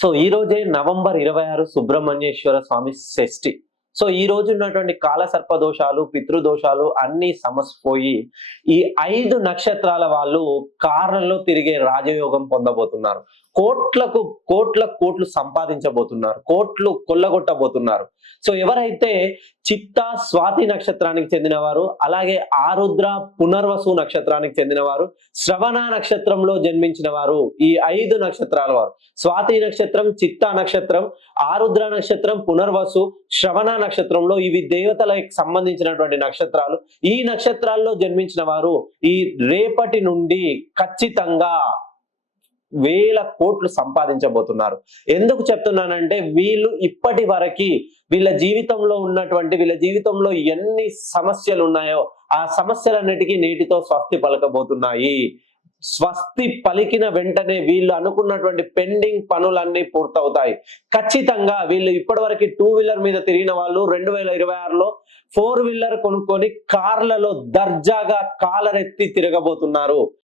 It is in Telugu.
సో ఈ రోజే నవంబర్ 26 సుబ్రహ్మణ్యేశ్వర స్వామి షష్ఠి. సో ఈ రోజు ఉన్నటువంటి కాల సర్ప దోషాలు, పితృదోషాలు అన్నీ సమసిపోయి ఈ 5 నక్షత్రాల వాళ్ళు కార్లలో తిరిగే రాజయోగం పొందబోతున్నారు. కోట్లు సంపాదించబోతున్నారు. కోట్లు కొల్లగొట్టబోతున్నారు. సో ఎవరైతే చిత్తా, స్వాతి నక్షత్రానికి చెందినవారు, అలాగే ఆరుద్ర, పునర్వసు నక్షత్రానికి చెందినవారు, శ్రవణ నక్షత్రంలో జన్మించిన వారు, ఈ 5 నక్షత్రాల వారు, స్వాతి నక్షత్రం, చిత్తా నక్షత్రం, ఆరుద్ర నక్షత్రం, పునర్వసు, శ్రవణ నక్షత్రంలో ఇవి దేవతలకు సంబంధించినటువంటి నక్షత్రాలు. ఈ నక్షత్రాల్లో జన్మించిన వారు ఈ రేపటి నుండి ఖచ్చితంగా వేల కోట్లు సంపాదించబోతున్నారు. ఎందుకు చెప్తున్నానంటే వీళ్ళు ఇప్పటి వరకు వీళ్ళ జీవితంలో ఎన్ని సమస్యలు ఉన్నాయో ఆ సమస్యలన్నిటికీ నేటితో స్వస్తి పలకబోతున్నాయి. స్వస్తి పలికిన వెంటనే వీళ్ళు అనుకున్నటువంటి పెండింగ్ పనులన్నీ పూర్తవుతాయి. ఖచ్చితంగా వీళ్ళు ఇప్పటివరకు 2 వీలర్ మీద తిరిగిన వాళ్ళు 2026లో 4 వీలర్ కొనుక్కొని కార్లలో దర్జాగా కాలరెత్తి తిరగబోతున్నారు.